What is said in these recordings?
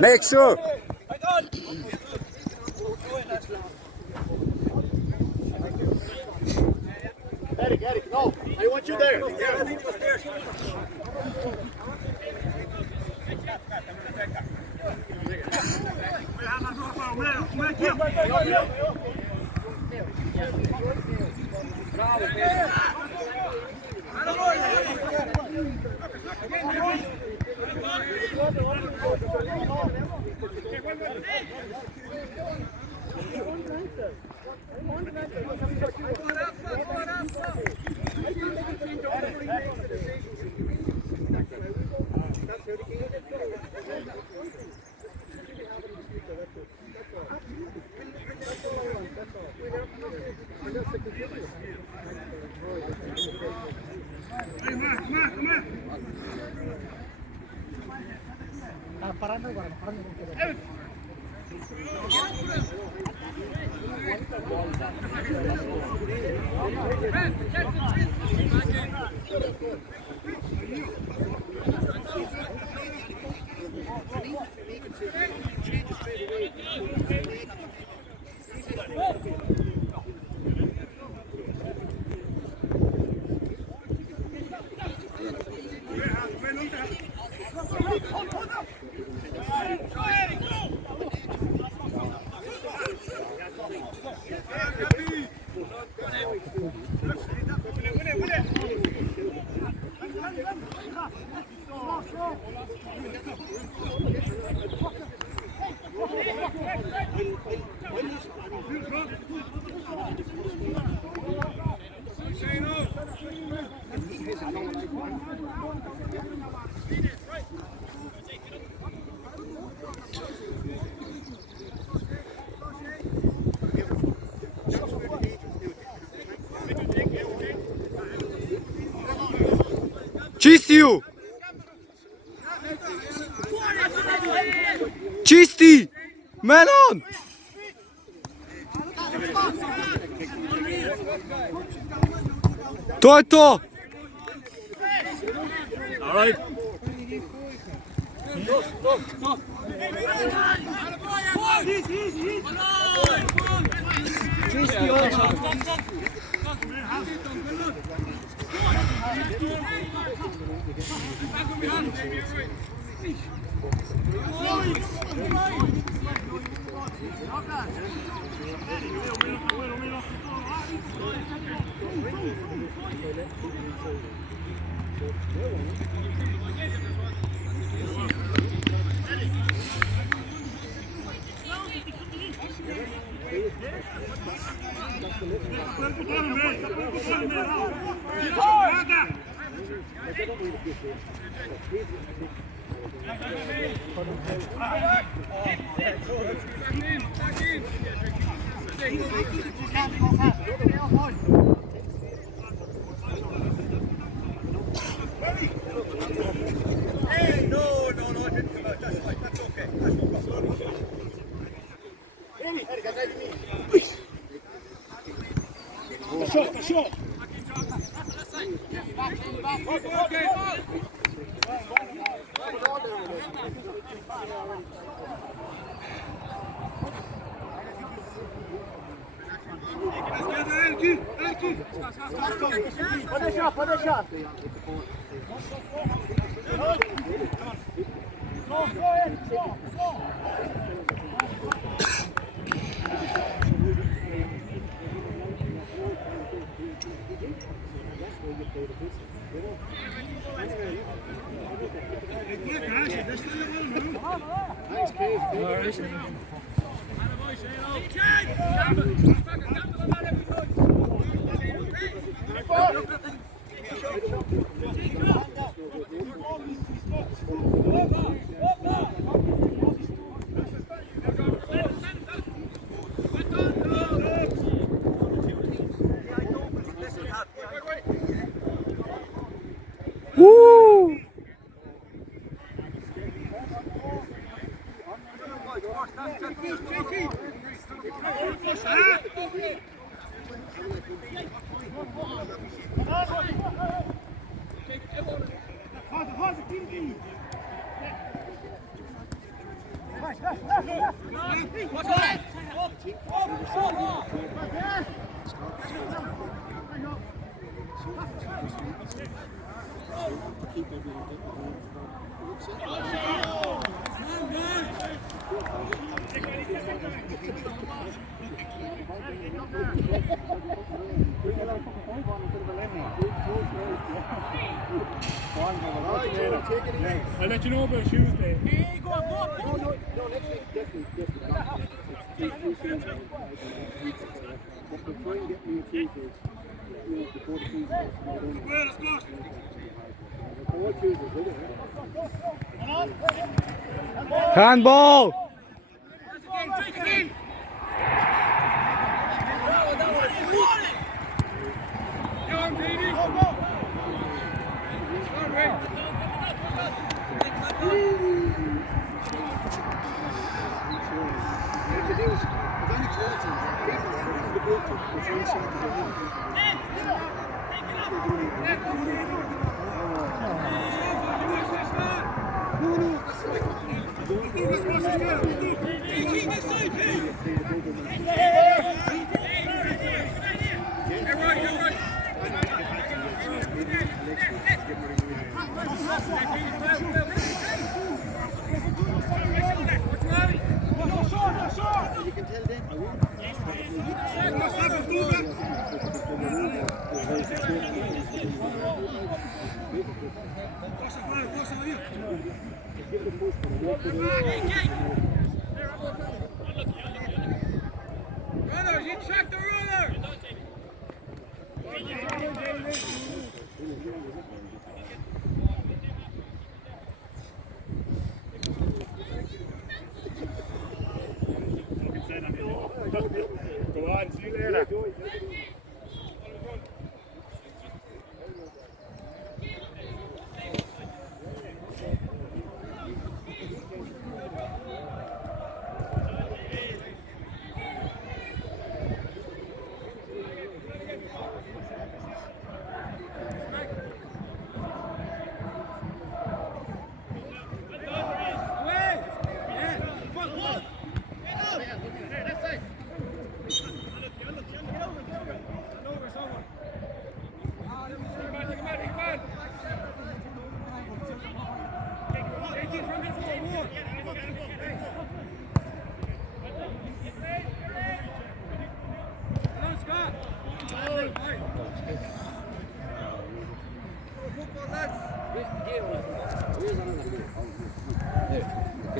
Make sure. Erik, no. I want you there. Чистию! Чисти! Man on! To je to! Čisti očak. Pode deixar. Woo! I'll let you know about Tuesday. No, next week, definitely. But before you get me a Tuesday, before the season, before Tuesday, will it? Handball! Go on, see you later.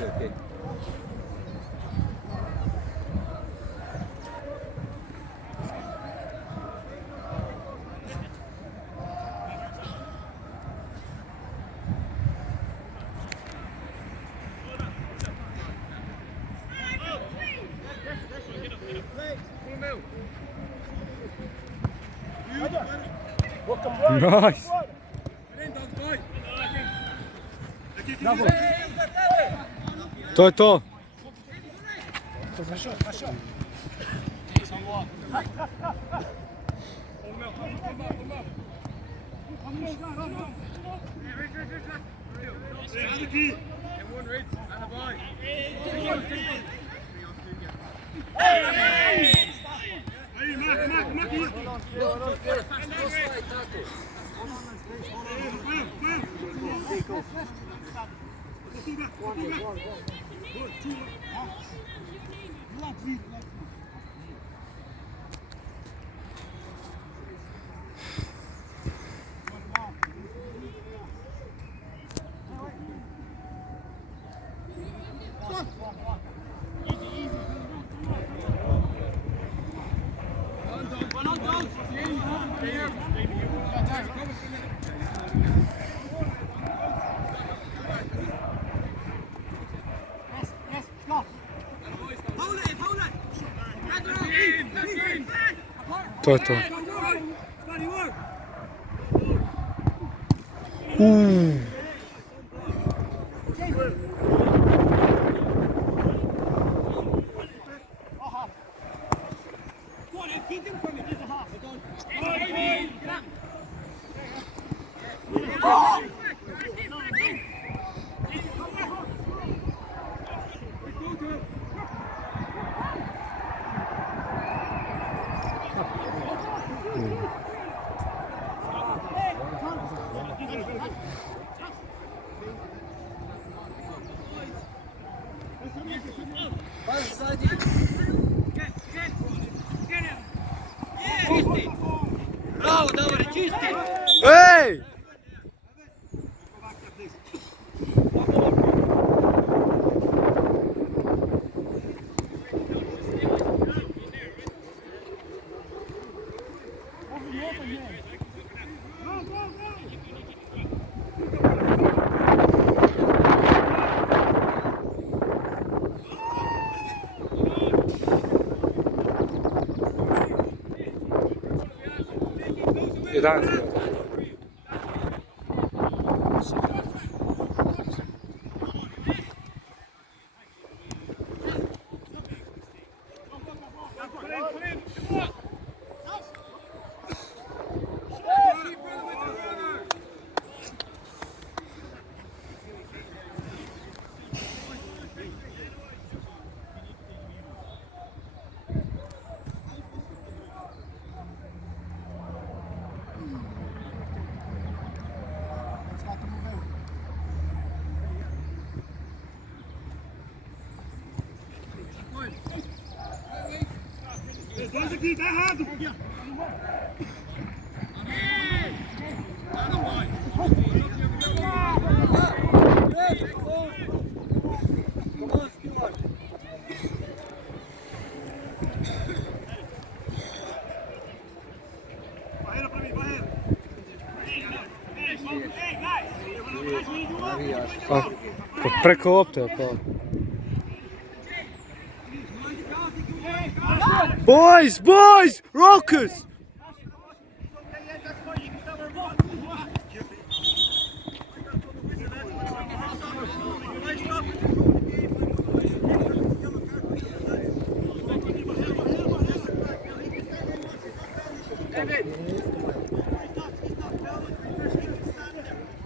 Okay. Nice. To. To. Ooh. Bravo, добре, чисти! Hey! Pa preko lopte, pa. Boys, boys, rockers!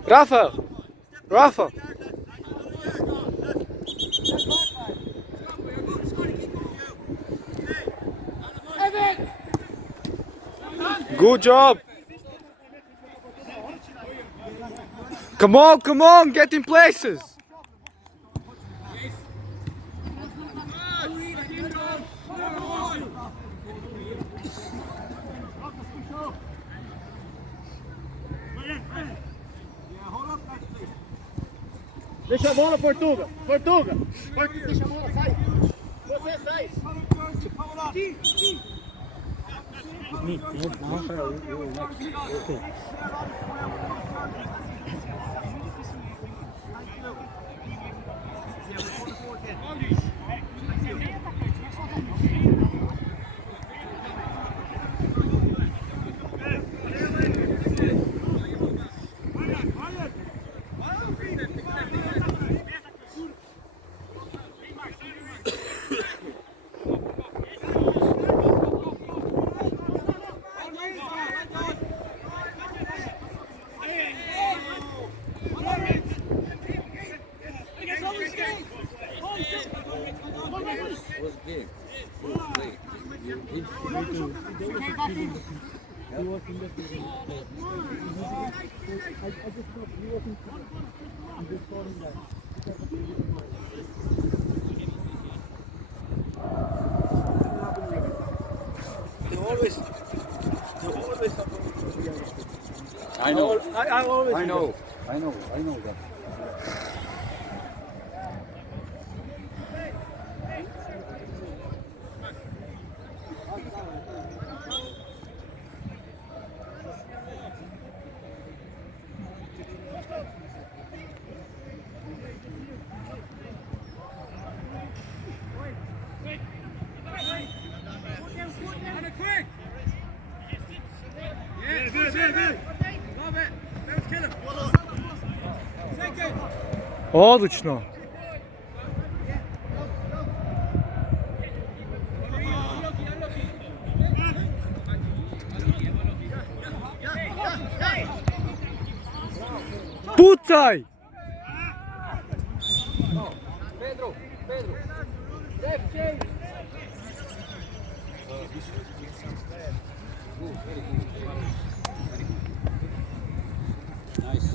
Rafa! Rafa! Good job! Come on, get in places! Deixa a bola, Portuga! Portuga! Deixa a bola, sai! Você sai! Was big. I know. I know that. Love it. Let's kill him. Odlično. Pucaj! Pedro, Pedro. Left change. Good, very good. Nice.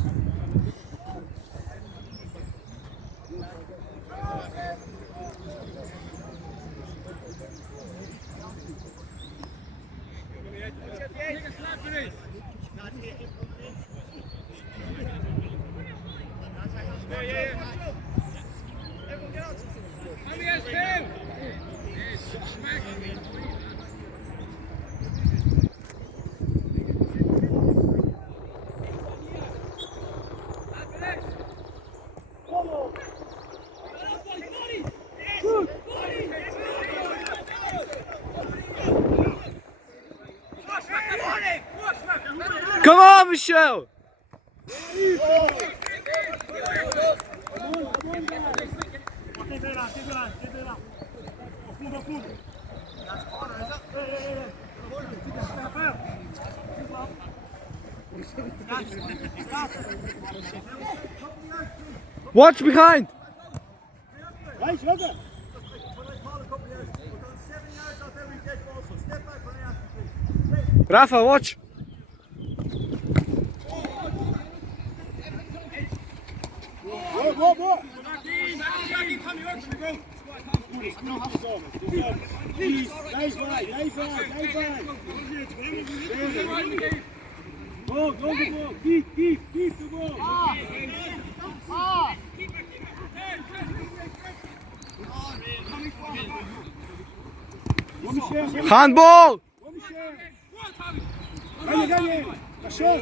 Come on, Michelle! Watch behind! Right, Roger. Rafa, watch! Go. Nice right. Go. Keep the ball. Handball! Ganhei. Cachorro.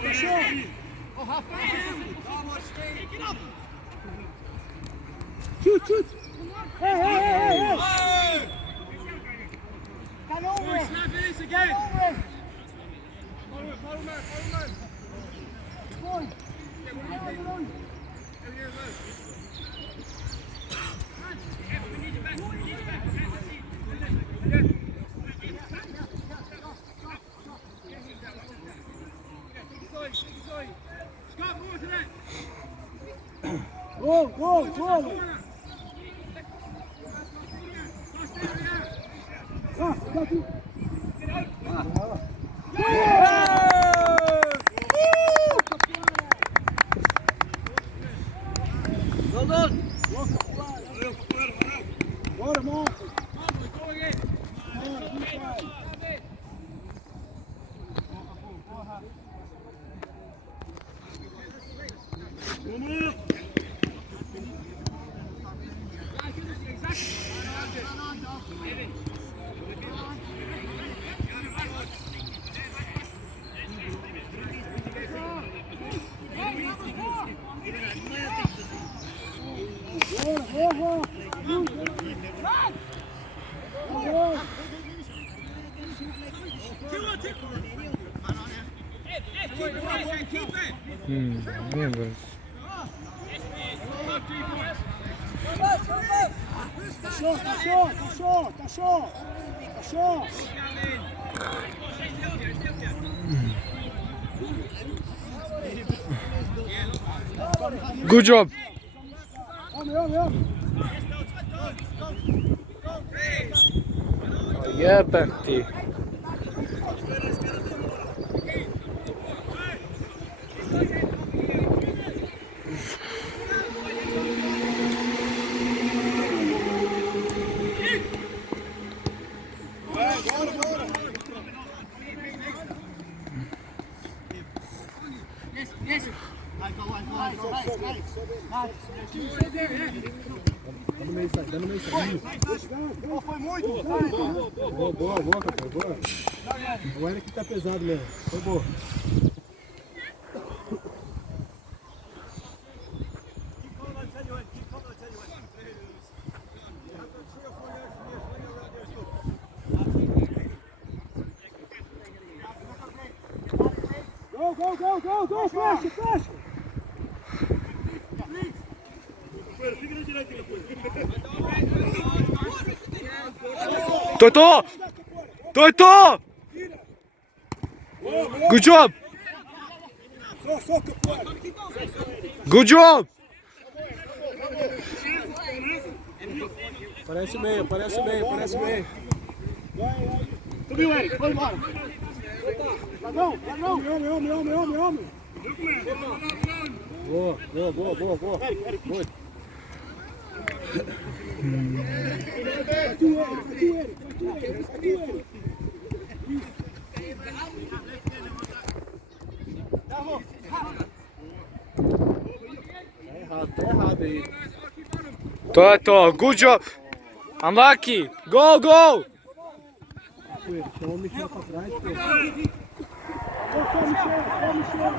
Shoot. Hey. Come over. Snap this again. Go. Well done. Bora, Marcos. Wiem, bo jest... Cachorro. Good job! Jebem ty. Dá no meio, foi muito. Boa, Capel, boa. O Eric tá pesado mesmo. Foi boa. Go, flash. To je to! To je to! Good job! Good job! Parece meio, parece meio, parece meio. Subiu, Eric, foi embora. Ladrão, ladrão. Homem. Boa. Good. Aqui, Eric. Tá errado aí. To je to! Good job! Unlucky! Go, go! Chama o Michel pra trás, pô. Ô, Michel.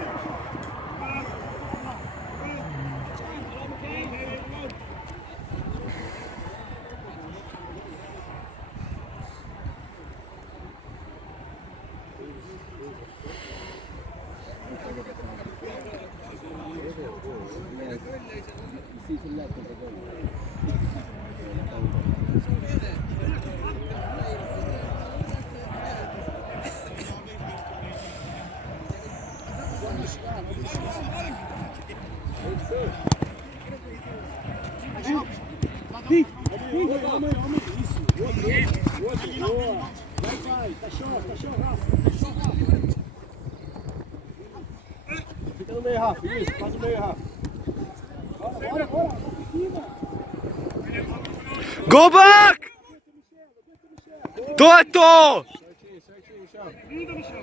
Homem. Isso. Outro. Boa. Vai. Tá show, Rafa. Fica no meio, Rafa. Isso, faz o meio, Rafa. Bora. Go back! To je to! Certinho, Michel.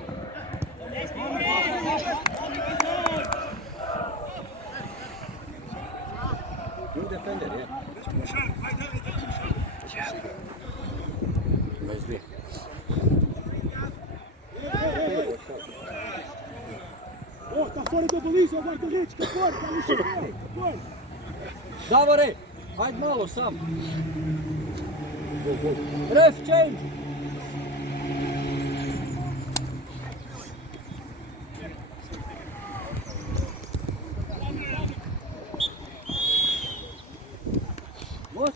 Good defender, yeah. Mas vê. Tá fora do Luiz, agora tem gente, tá fora, tá no chão. Davore, hajde malo sam. Ref, change. What?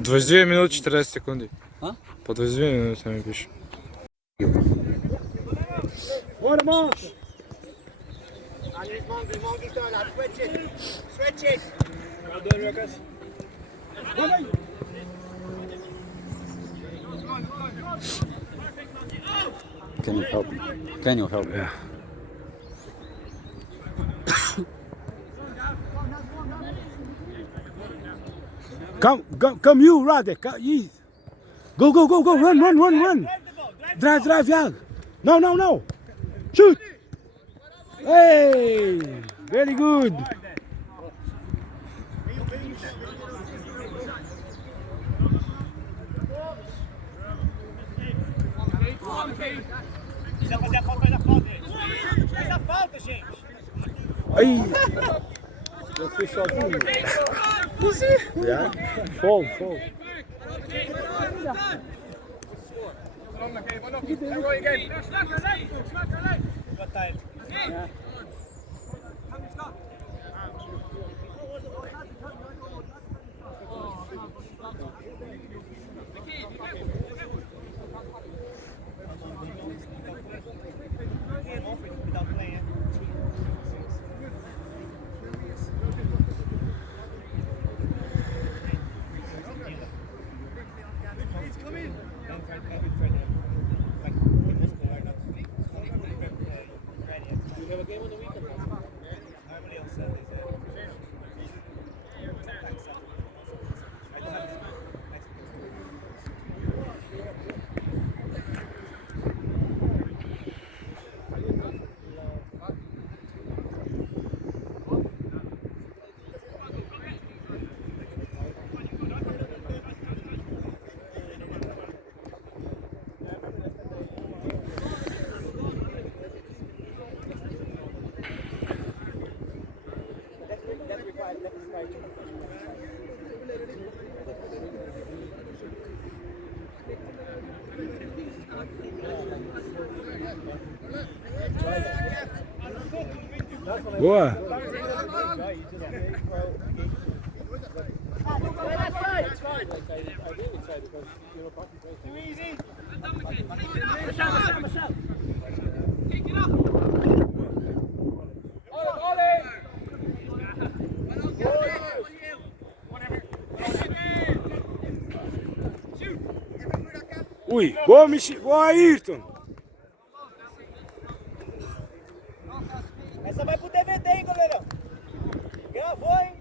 22 minuty 40 sekundi. A? Po 22 minuty mi piše. Bora, Marco! Switch it. Well done, Lucas. Can you help? Yeah. Come you, Radek. Go, run. Drive, young. No. Shoot. Hey, very good. Precisa fazer a falta da falta. Fez a falta, gente. Aí. Eu fui sozinho. Yeah. Fall. Boa. Too easy. Ui, boa, boa Ayrton. Essa vai pro DVD, hein, goleirão? Gravou, hein?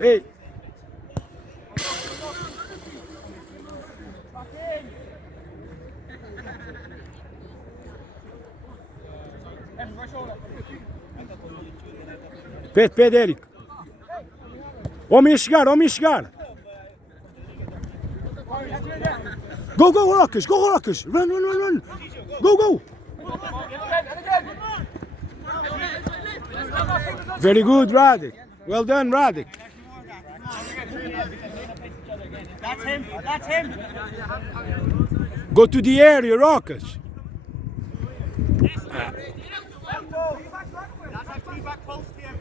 Ei. Pede, Eric. Homem a chegar, homem a chegar. Go, go, Rockers, go, Rockers. Run, run, run, run. Go, go. Very good, Radek. Well done, Radek. That's him. That's him. Go to the area, Rockers. That's a feedback post here.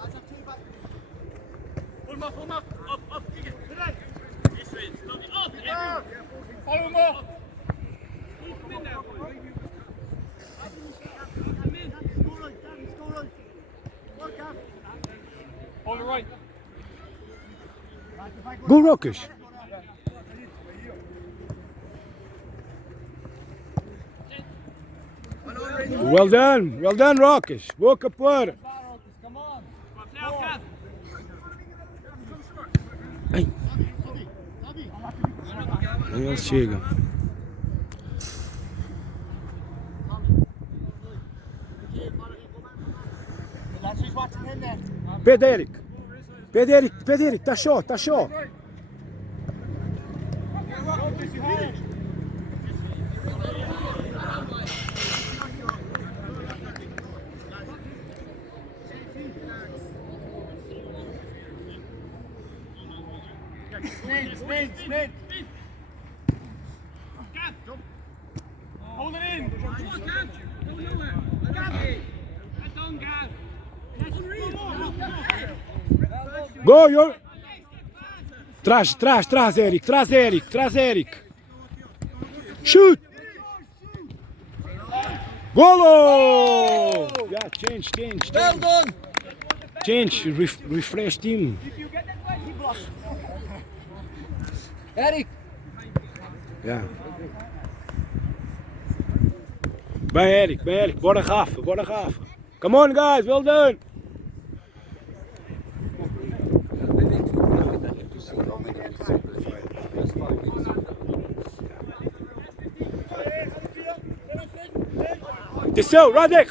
That's a feedback. Pull him up, pull him up. Up, up. Today. This way. Up. Follow him up. Keep him in there. Come in. Score right, Danny, score right. Work out. Hold it right. Go, Rockers. Well done, Rockers. Boa capoeira. Come on. Now, Cav. Ai. Aí eles chegam. That's who's watching in there. Pede, Eric. Pede, Eric. Tá show, tá show. Spin. Hold it in. Go, you're... Traz, Eric. Traz, Eric. Shoot. Golo! Yeah, change. Well done! Change, refresh team. Eric! Yeah. Bem, Eric. Bora, Rafa. Come on, guys. Well done. Atenção, Radek.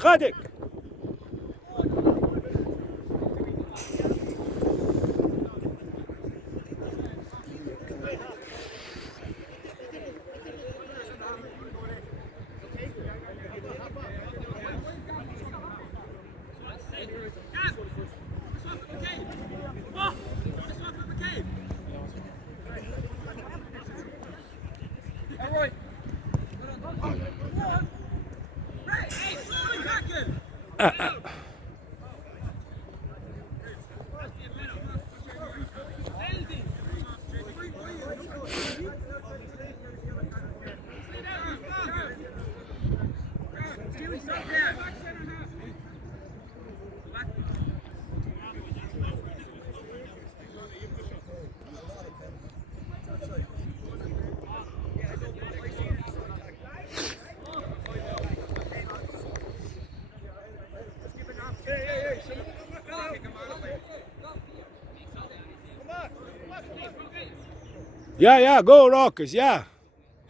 Yeah, go Rockers, yeah.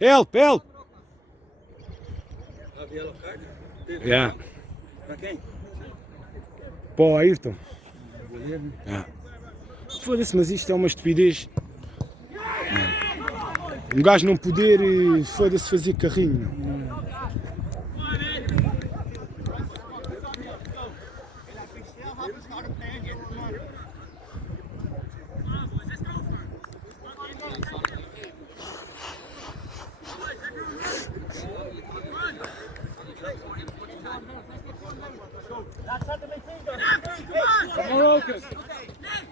Help. Yeah. Pra quem? Pô, Ayrton. Yeah. Foda-se, mas isto é uma estupidez. Um gajo não poder, foda-se, fazer carrinho.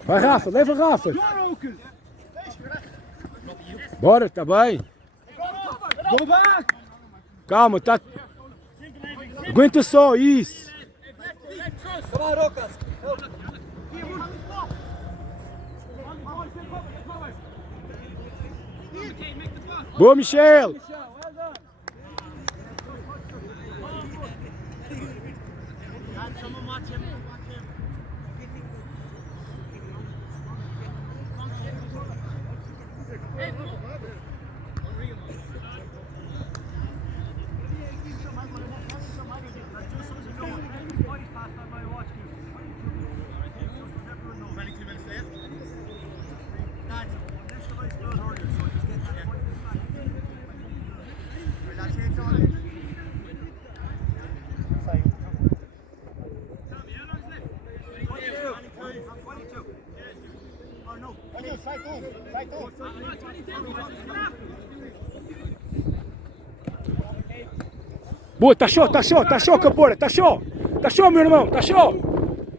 Vai, Rafa, leva Rafa. Bora, tá bem. Calma, tá. Aguenta só, isso. Boa, Michel. Boa, tá show, Capora, tá show, meu irmão, tá show.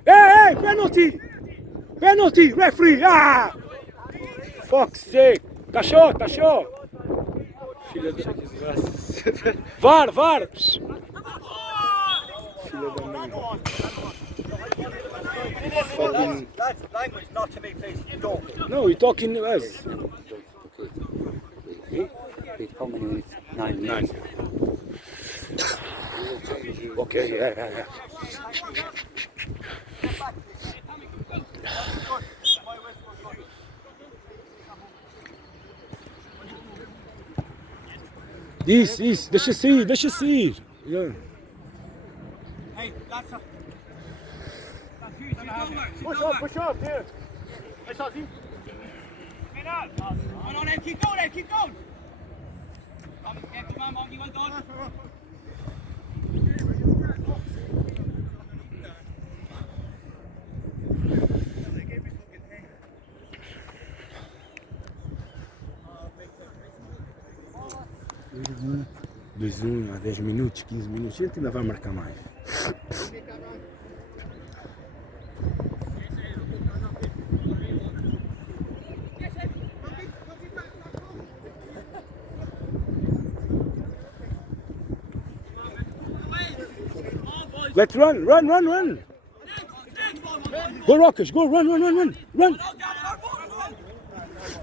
Ei, penalty, referee, fuck's sake, tá show. Filha da desgraça. VAR. Filha da mãe. That's language, not to me, please. You don't. No, you're talking to us. How many minutes? 9 minutes. 9. Okay, yeah. Isso, deixa sair. Yeah. Hey, that's a... Push up, here. Hey, sozinho. No, keep going. Come on, you well done. Há 10 minutos, 15 minutos, a gente ainda vai marcar mais. Let's run. Go Rockers, go, run.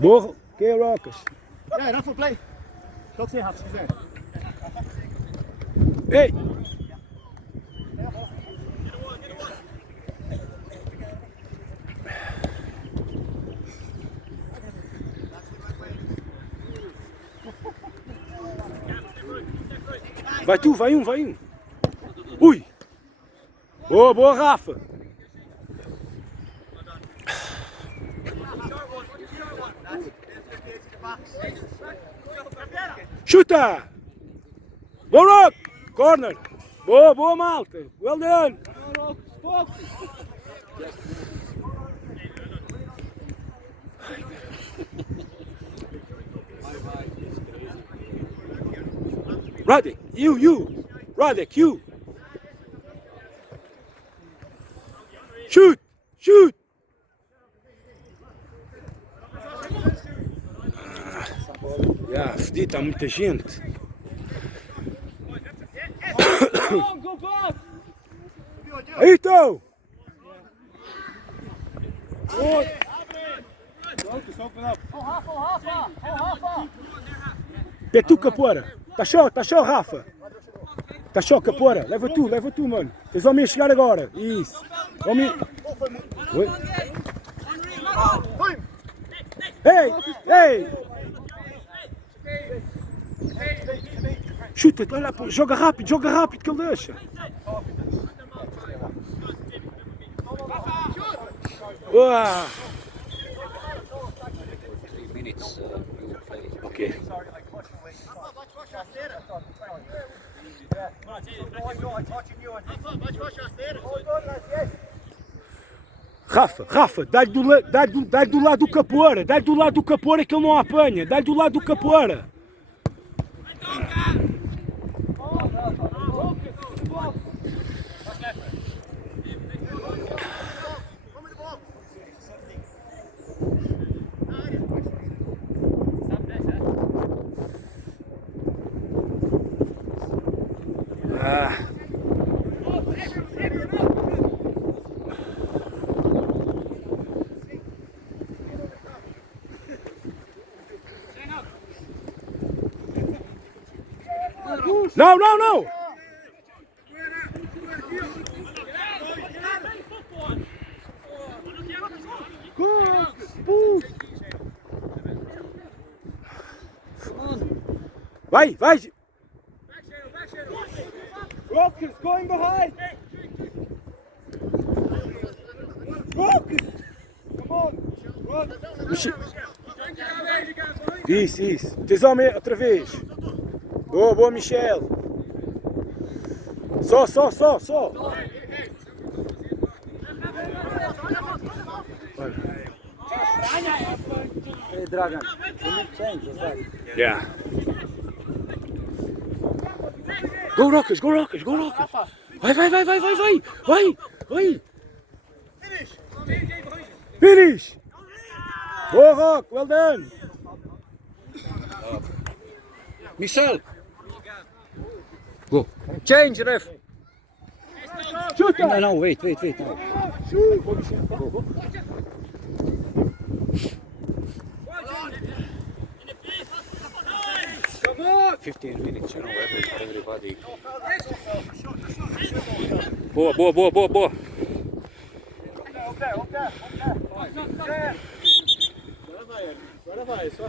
Boa, que Rockers. Yeah, enough for play. Don't say half, se quiser. Ei! Vai um. Ui! Boa, Rafa! Chuta! Go Rock! Corner! Boa malta! Well done! Radek, you! Radek, you! Shoot! Fedido, está muita gente. Aí estou! É tu, Capora! Tá show, Rafa! Tá show, Capora! Leva tu, mano! Tens homem a chegar agora! Isso! Homem... Ei! Chuta, olha, joga rápido que ele deixa. Uau. 3 minutes you play. Ok. Okay. Rafa, dá-lhe do lado do capoeira, dá-lhe do lado do capoeira que ele não apanha, dá-lhe do lado do capoeira. Não! Vai! Rockers going behind! Rockers! Come on! Isso. Tens homem outra vez. Boa, Michel. Só. Hey, Dragan, can you change the back? Yeah. Go Rockers. Vai. Finish. Boa, Rock, well done. Michel! Go. Change, ref! Shoot. No, wait. No. 15 minutes, you know, everybody. Boa. Agora vai, só.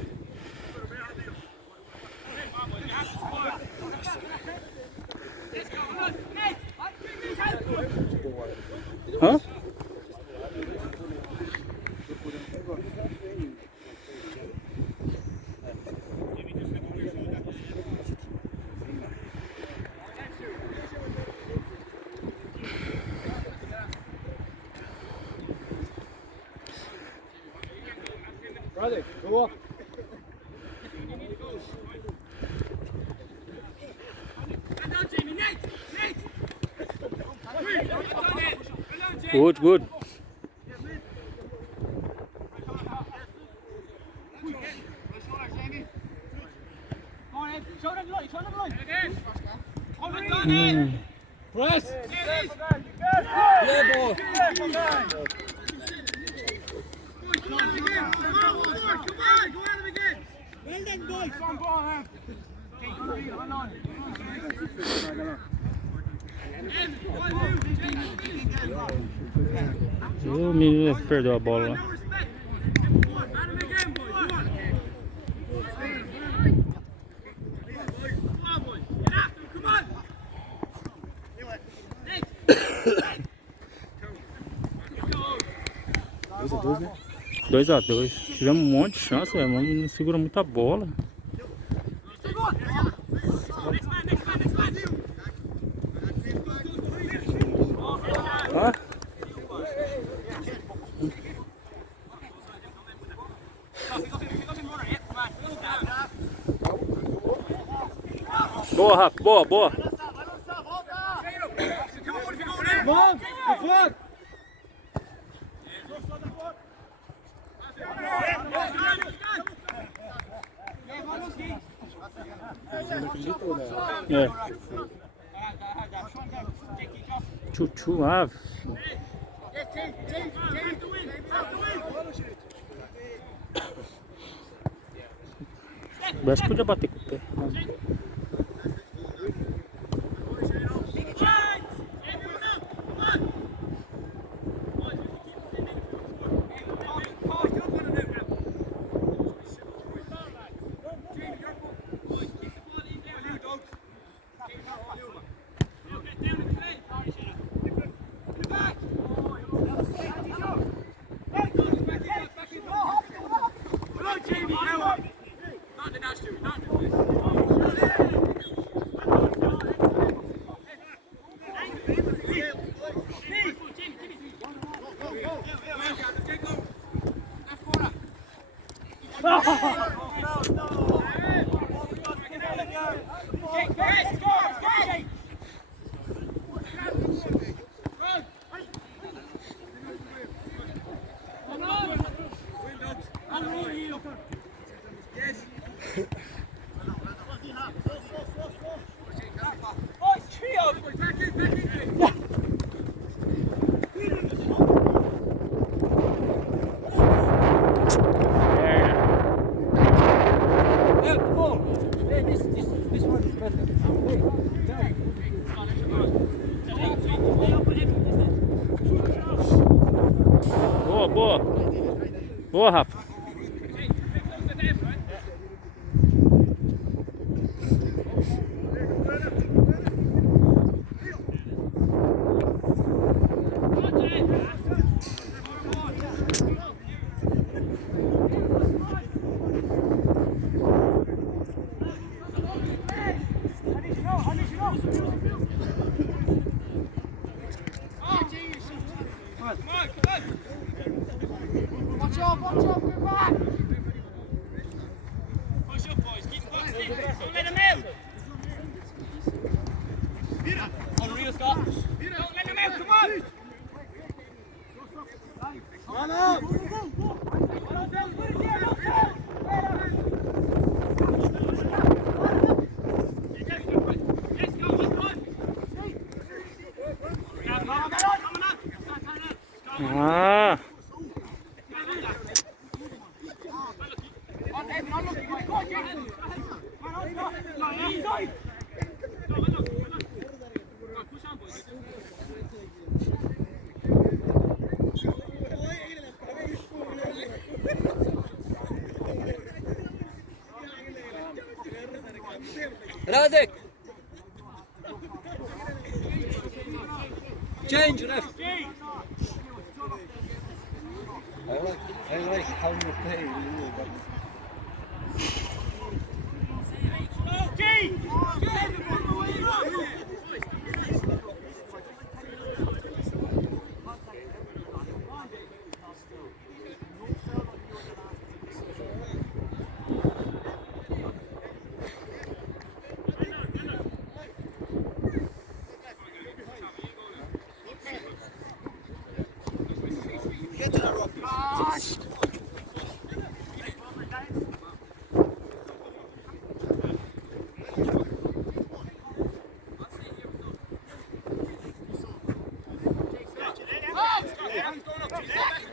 Hã? Brother, go up. Good. Press! Yeah, boy! O menino perdeu a bola lá. Né? 2-2. Tivemos um monte de chance, velho. O menino não segura muita bola. Ah? Boa, Rafa. Boa. Come on, good luck! É. Chuchu, ave. O Bess podia bater com o pé. This one is better. Boa, boa. Boa, Rafa. Ah. Radek! Change, ref! I like how you play.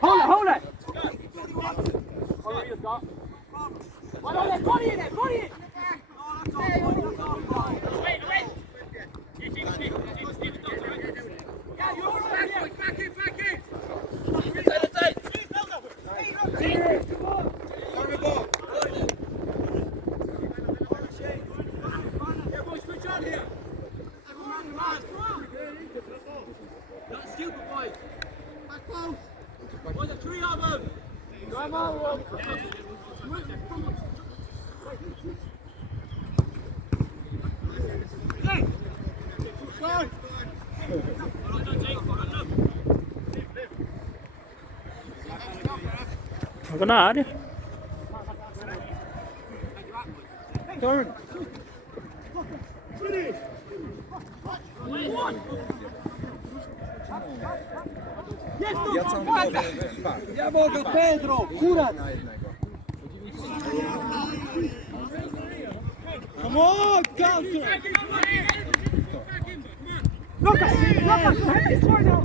Hold it! Body in it! Wait! Yeah, you're all right here! Back in! Inside! Yeah, boys, switch on here! Not stupid, boys! Back close! Boys, a tree of them! Come on, Hey! Joga na área. Turn. Ja mogę, Pedro! Kurat! Come on, counter. Lucas, head this one now!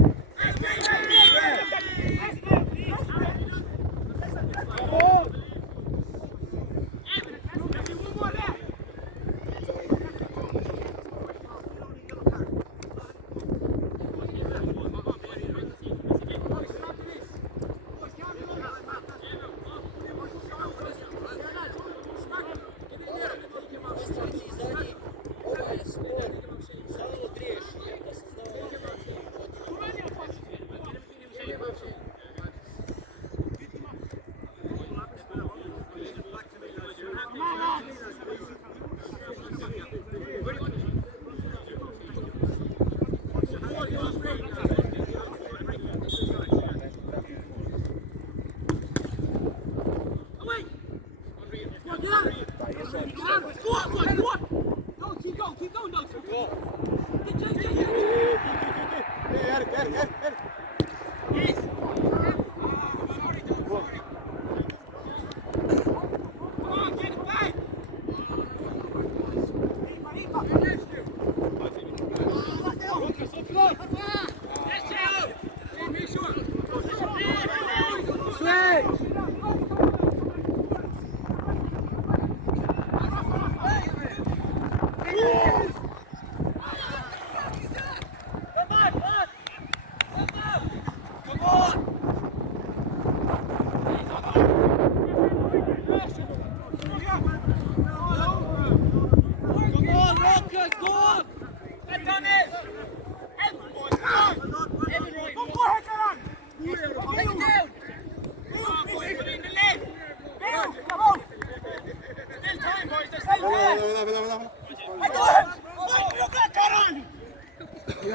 O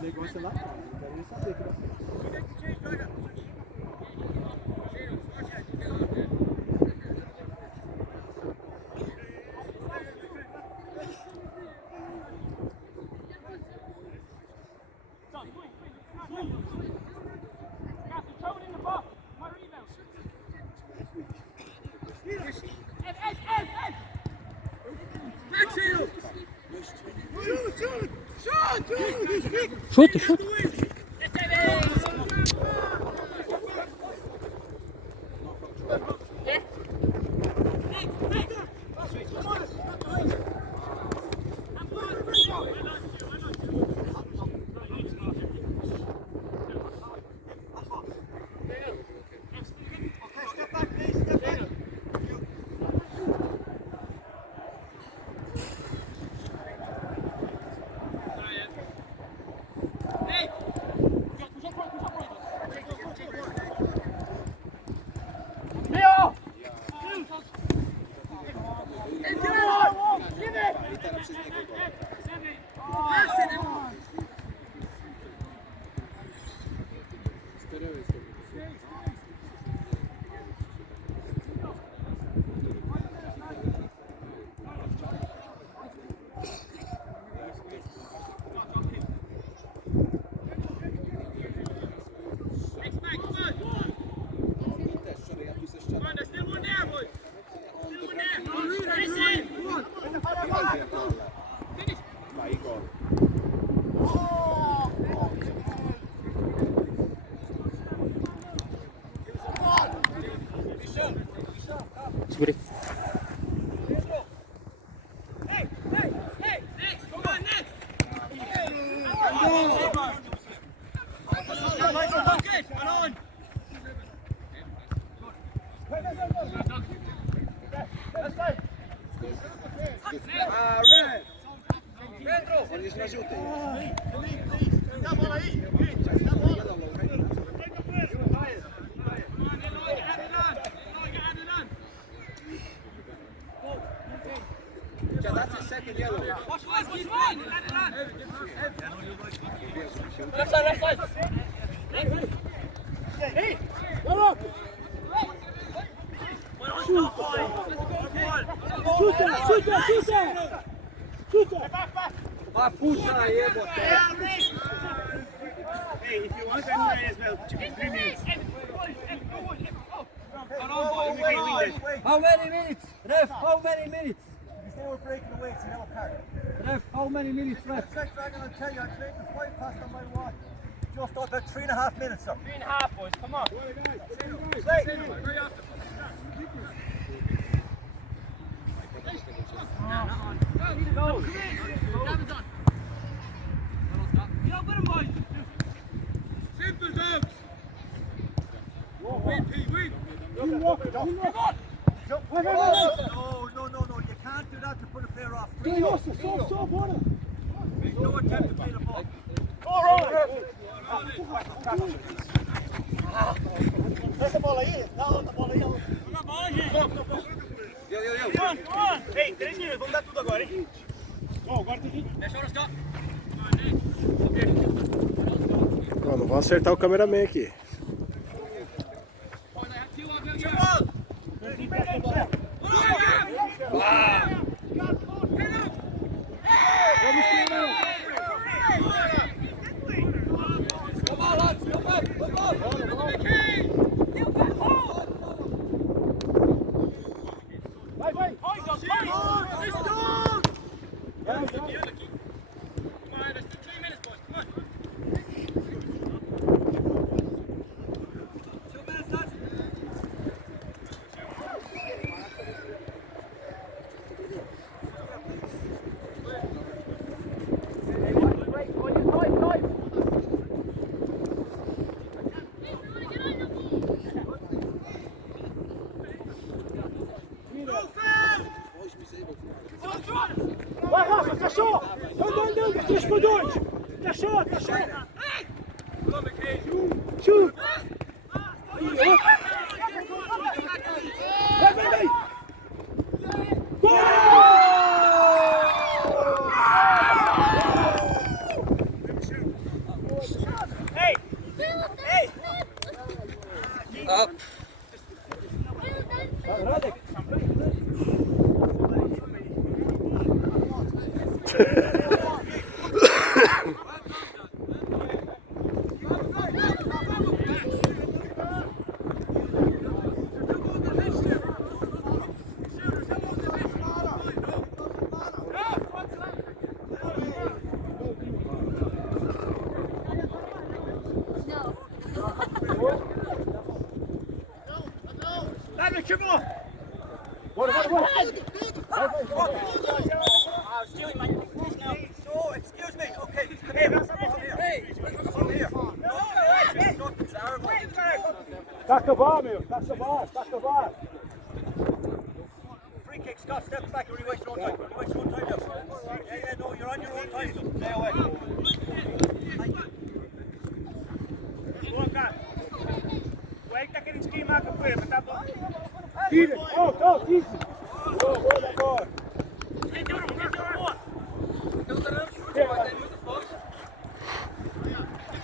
negócio é lá, cara. Não quero nem saber que vai. Chuta, chuta. Segura aí. Left side, left side. Hey! Go up! Chuta, chuta, chuta! Chuta! Vai, puxa aí, botão. Hey, if you want anyway as well, 3 minutes. How many minutes? Ref, how many minutes? You say we're breaking away, it's a yellow card. Ref, how many minutes left? Check Dragon, I'll tell you, I'm breaking 5 past on my watch. Just about 3.5 minutes, sir. 3.5, boys, come on. Simple dogs. Win, P, win. No, you can't do that to put a player off. So, bora! No attempt to play the ball. Essa bola aí, dá outra bola aí. Come on. Hey, 3 minutos, vamos dar tudo agora, hein? Agora tem que... Deixa eu rasgar. Não vou acertar o cameraman aqui. Vai! Vai, Rafa, cachorro! Anda, 3x2! Cachorro! Shoot! Vem, vem! Hey! Hey! Up. Radek. David, come on! Bora! Stealing, man. No, excuse me. Okay, come here. Hey, come here. Tá a acabar, meu! Tá a acabar! Free kick, Scott, step back and rewaste your own time. Rewaste your own time now. Yeah, no, you're on your own time, so stay away. Go on, guys. Wait, take it in ski mark up here, but that's all. Tira! Oh, isso! Boa, agora!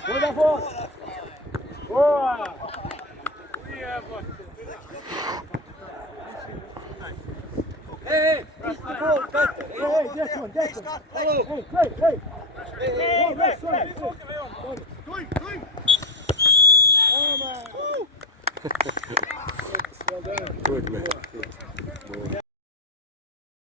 Boa da volta! Boa! Hey, Hey, this one! Hey! Well done. Good man.